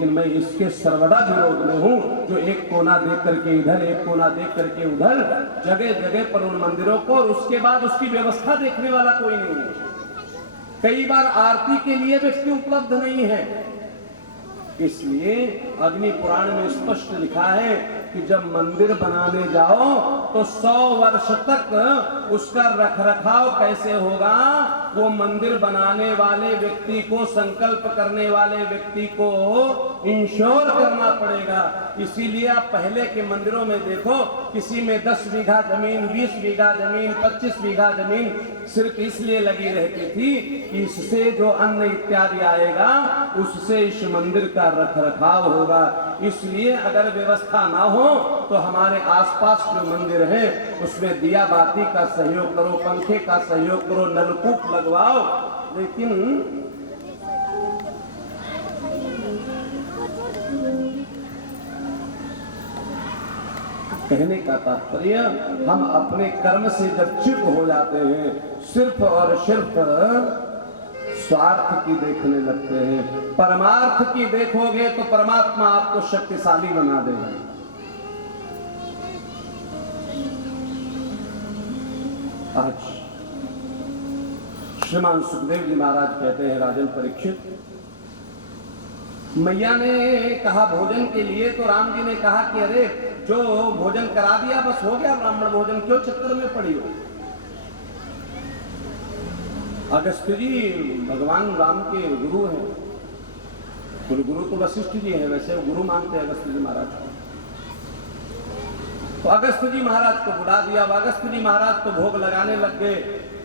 लेकिन मैं इसके सर्वदा विरोध में हूँ जो एक कोना देख करके इधर, एक कोना देख करके उधर, जगह जगह पर उन मंदिरों को, और उसके बाद उसकी व्यवस्था देखने वाला कोई नहीं है। कई बार आरती के लिए व्यक्ति उपलब्ध नहीं है। इसलिए अग्नि पुराण में स्पष्ट लिखा है कि जब मंदिर बनाने जाओ तो 100 वर्ष तक उसका रखरखाव कैसे होगा, वो मंदिर बनाने वाले व्यक्ति को, संकल्प करने वाले व्यक्ति को इंश्योर करना पड़ेगा। इसीलिए आप पहले के मंदिरों में देखो, किसी में 10 बीघा जमीन, 20 बीघा जमीन, 25 बीघा जमीन सिर्फ इसलिए लगी रहती थी कि इससे जो अन्न इत्यादि आएगा उससे इस मंदिर का रखरखाव होगा। इसलिए अगर व्यवस्था ना हो तो हमारे आसपास जो मंदिर है उसमें दिया बाती का सहयोग करो, पंखे का सहयोग करो, नलकूप लगवाओ। लेकिन कहने का तात्पर्य, हम अपने कर्म से जब चित्त हो जाते हैं, सिर्फ और सिर्फ स्वार्थ की देखने लगते हैं। परमार्थ की देखोगे तो परमात्मा आपको शक्तिशाली बना देगा। आज श्रीमान सुखदेव जी महाराज कहते हैं, राजन परीक्षित, मैया ने कहा भोजन के लिए, तो राम जी ने कहा कि अरे जो भोजन करा दिया बस हो गया ब्राह्मण भोजन, क्यों चक्कर में पड़ी हो। अगस्त्य जी भगवान राम के गुरु हैं, गुरु तो वशिष्ठ जी हैं, वैसे वो गुरु मानते हैं अगस्त्य जी महाराज को। तो अगस्त्य जी महाराज को बुला दिया। अगस्त्य जी महाराज तो भोग लगाने लग गए।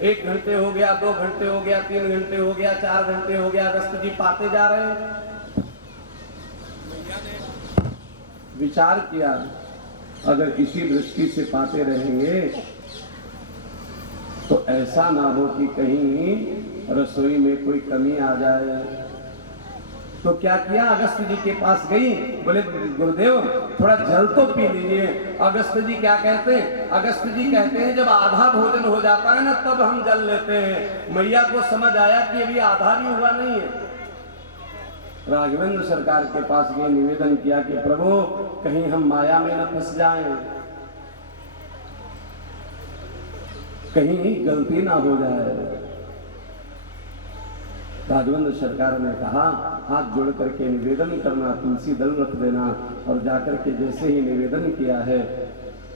1 घंटे हो गया, 2 घंटे हो गया, 3 घंटे हो गया, 4 घंटे हो गया, अगस्त्य जी पाते जा रहे हैं। विचार किया, अगर इसी दृष्टि से पाते रहेंगे तो ऐसा ना हो कि कहीं रसोई में कोई कमी आ जाए। तो क्या किया, अगस्त्य जी के पास गई, बोले गुरुदेव थोड़ा जल तो पी लीजिए। अगस्त्य जी क्या कहते हैं, अगस्त्य जी कहते हैं जब आधा भोजन हो जाता है ना तब हम जल लेते हैं। मैया को समझ आया कि अभी आधा भी हुआ नहीं है। राघवेंद्र सरकार के पास ये निवेदन किया कि प्रभु कहीं हम माया में न फंस जाएं, कहीं गलती ना हो जाए। राघवेंद्र सरकार ने कहा हाथ जोड़ करके निवेदन करना, तुलसी दल रख देना। और जाकर के जैसे ही निवेदन किया है,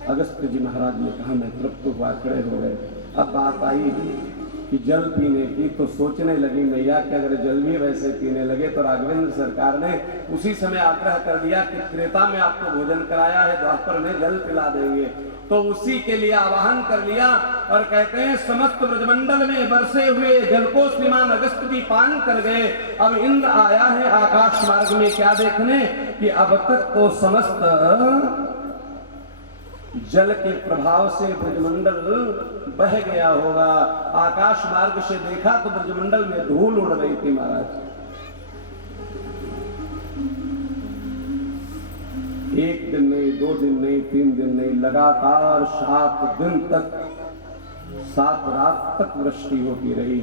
अगस्त्य जी महाराज ने कहा मैं तृप्त हुआ, खड़े हो गए। अब बात आई कि जल पीने की, तो सोचने लगी मैया कि अगर जल भी वैसे पीने लगे तो राघवेंद्र सरकार ने उसी समय आग्रह कर दिया कि त्रेता में आपको भोजन कराया है, द्वापर में जल पिला देंगे। तो उसी के लिए आवाहन कर लिया और कहते हैं समस्त ब्रजमंडल में बरसे हुए जल को श्रीमान अगस्त्य जी पान कर गए। अब इंद्र आया है आकाश मार्ग में क्या देखने कि अब तक तो समस्त जल के प्रभाव से ब्रजमंडल बह गया होगा। आकाश मार्ग से देखा तो ब्रजमंडल में धूल उड़ रही थी महाराज। 1 दिन नहीं, 2 दिन नहीं, 3 दिन नहीं, लगातार 7 दिन तक, 7 रात तक वृष्टि होती रही।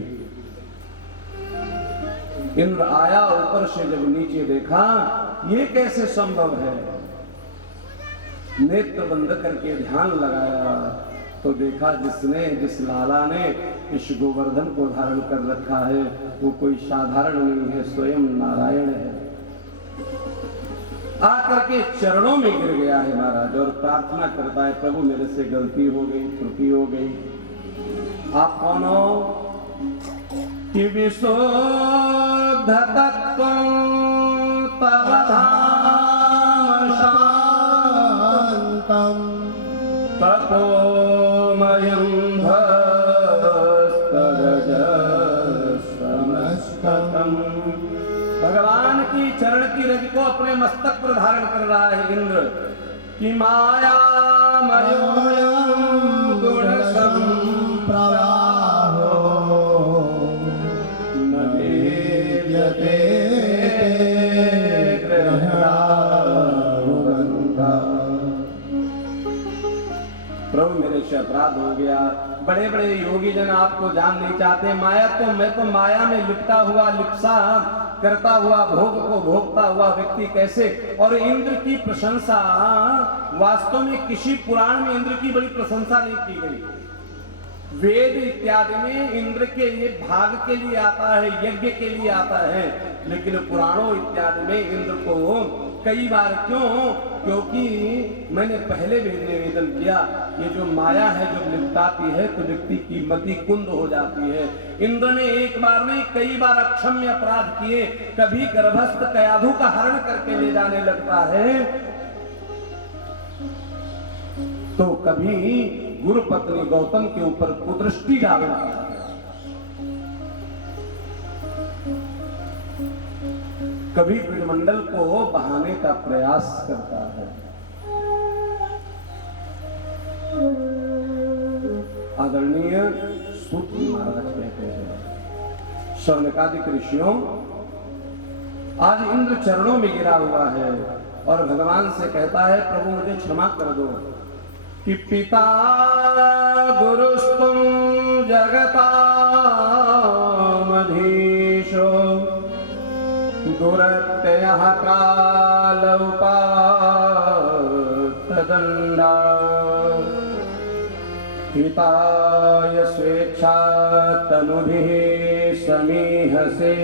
इंद्र आया, ऊपर से जब नीचे देखा ये कैसे संभव है, नेत्र बंद करके ध्यान लगाया तो देखा जिस लाला ने इस गोवर्धन को धारण कर रखा है वो कोई साधारण नहीं है, स्वयं नारायण है। आकर के चरणों में गिर गया है महाराज और प्रार्थना करता है प्रभु मेरे से गलती हो गई, त्रुटि हो गई। आप कौन हो कि विशुद्ध तत्व तव धाम शांतम तपोमयं भस्तरजस्तमस्कतम्। भगवान की चरण की रज को अपने मस्तक पर धारण कर रहा है इंद्र कि मायामयोऽयं गुण संप्रवाहो न वेद्यते प्रभु मेरे से अपराध हो गया। बड़े बड़े योगी जन आपको जान नहीं चाहते। मैं तो माया में लिपटा हुआ लिप्सा करता हुआ भोग को भोगता हुआ व्यक्ति कैसे। और इंद्र की प्रशंसा वास्तव में किसी पुराण में इंद्र की बड़ी प्रशंसा नहीं की गई। वेद इत्यादि में इंद्र के ये भाग के लिए आता है, यज्ञ के लिए आता है, लेकिन पुराणों इत्यादि में इंद्र को कई बार, क्योंकि मैंने पहले भी निवेदन किया, ये जो माया है जब लिपटाती है तो व्यक्ति की मति कुंद हो जाती है। इंद्र ने एक बार नहीं कई बार अक्षम्य अपराध किए। कभी गर्भस्थ कयाधु का हरण करके ले जाने लगता है, तो कभी गुरु पत्नी गौतम के ऊपर कुदृष्टि डालता है। कभी ब्रह्मंडल को बहाने का प्रयास करता है। आदरणीय सूत महाराज कहते हैं, शौनकादिक ऋषियों, आज इंद्र चरणों में गिरा हुआ है और भगवान से कहता है, प्रभु मुझे क्षमा कर दो कि पिता गुरुस्तुम जगतामधीशो दुरत्यः काल उपातदण्डा हिताय स्वेच्छा तनुभिः समीहसे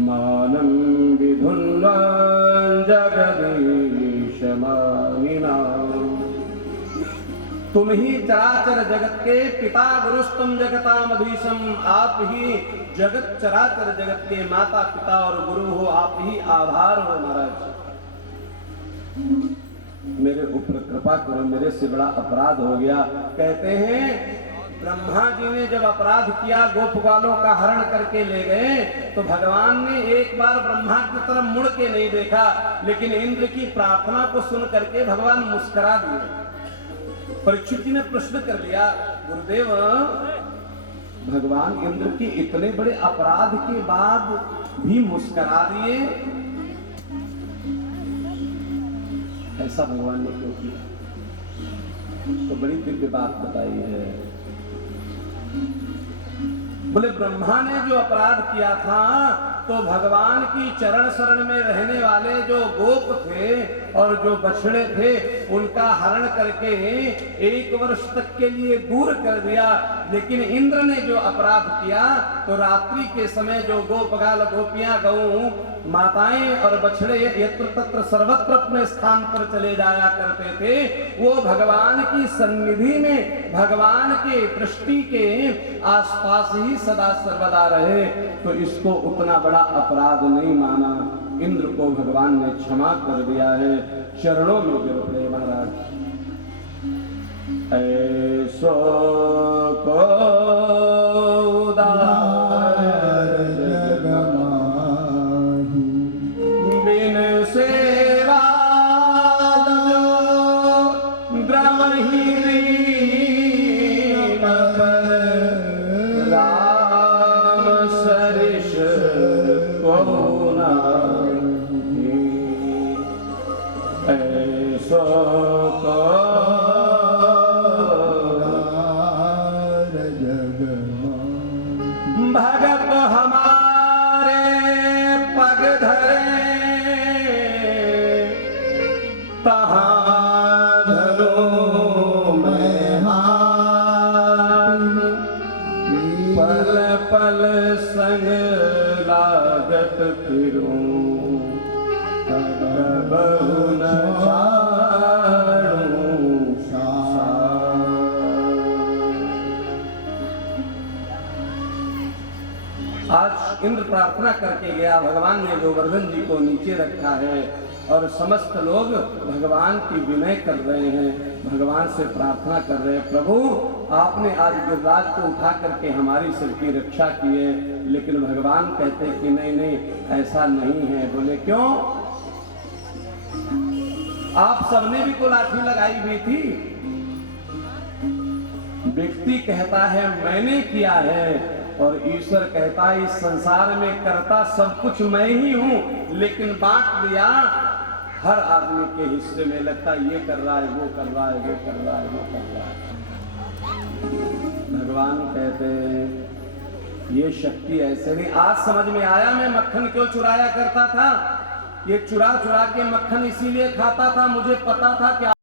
मानं विधुन्वन् जगदीश मानिना। तुम ही चराचर जगत के पिता गुरुस्तुम जगतामधीशम, आप ही जगत चराचर जगत के माता पिता और गुरु हो, आप ही आधार हो। महाराज मेरे ऊपर कृपा करो, मेरे से बड़ा अपराध हो गया। कहते हैं ब्रह्मा जी ने जब अपराध किया, गोप ग्वालों का हरण करके ले गए, तो भगवान ने एक बार ब्रह्मा की तरफ मुड़ के नहीं देखा, लेकिन इंद्र की प्रार्थना को सुन करके भगवान मुस्कुरा दिए। परीक्षित जी ने प्रश्न कर लिया, गुरुदेव भगवान इंद्र के इतने बड़े अपराध के बाद भी मुस्कुरा दिए, ऐसा भगवान ने क्यों किया? तो बड़ी दिव्य बात बताई है। बोले ब्रह्मा ने जो अपराध किया था, तो भगवान की चरण शरण में रहने वाले जो गोप थे और जो बछड़े थे, उनका हरण करके 1 वर्ष तक के लिए दूर कर दिया। लेकिन इंद्र ने जो अपराध किया, तो रात्रि के समय जो गोपगाल गोपियां गऊ माताएं और बछड़े यत्र तत्र सर्वत्र अपने स्थान पर चले जाया करते थे, वो भगवान की सन्निधि में भगवान के दृष्टि के आसपास ही सदा सर्वदा रहे, तो इसको उतना बड़ा अपराध नहीं माना। इंद्र को भगवान ने क्षमा कर दिया है। चरणों में गिर पड़े महाराज। ऐसो को उदार जग माही, बिन सेवा जो द्रवहि लीन पर, राम सरिस को नाही। ऐसो को भगत हमारे पग धरे, तहाँ धरो मैं हाथ, पल पल संग लागत फिरूं, बहु न छाड़ूं साथ। आज इंद्र प्रार्थना करके गया, भगवान ने गोवर्धन जी को नीचे रखा है और समस्त लोग भगवान की विनय कर रहे हैं, भगवान से प्रार्थना कर रहे हैं, प्रभु आपने आज गिरिराज को उठा करके हमारी सबकी रक्षा की है। लेकिन भगवान कहते कि नहीं नहीं, ऐसा नहीं है। बोले क्यों? आप सबने भी को लाठी लगाई हुई थी। व्यक्ति कहता है मैंने किया है, और ईश्वर कहता है इस संसार में करता सब कुछ मैं ही हूं, लेकिन बांट दिया हर आदमी के हिस्से में। लगता है ये कर रहा है, वो कर रहा है, वो कर रहा है, वो कर रहा है। भगवान कहते ये शक्ति ऐसे नहीं। आज समझ में आया मैं मक्खन क्यों चुराया करता था। ये चुरा चुरा के मक्खन इसीलिए खाता था, मुझे पता था कि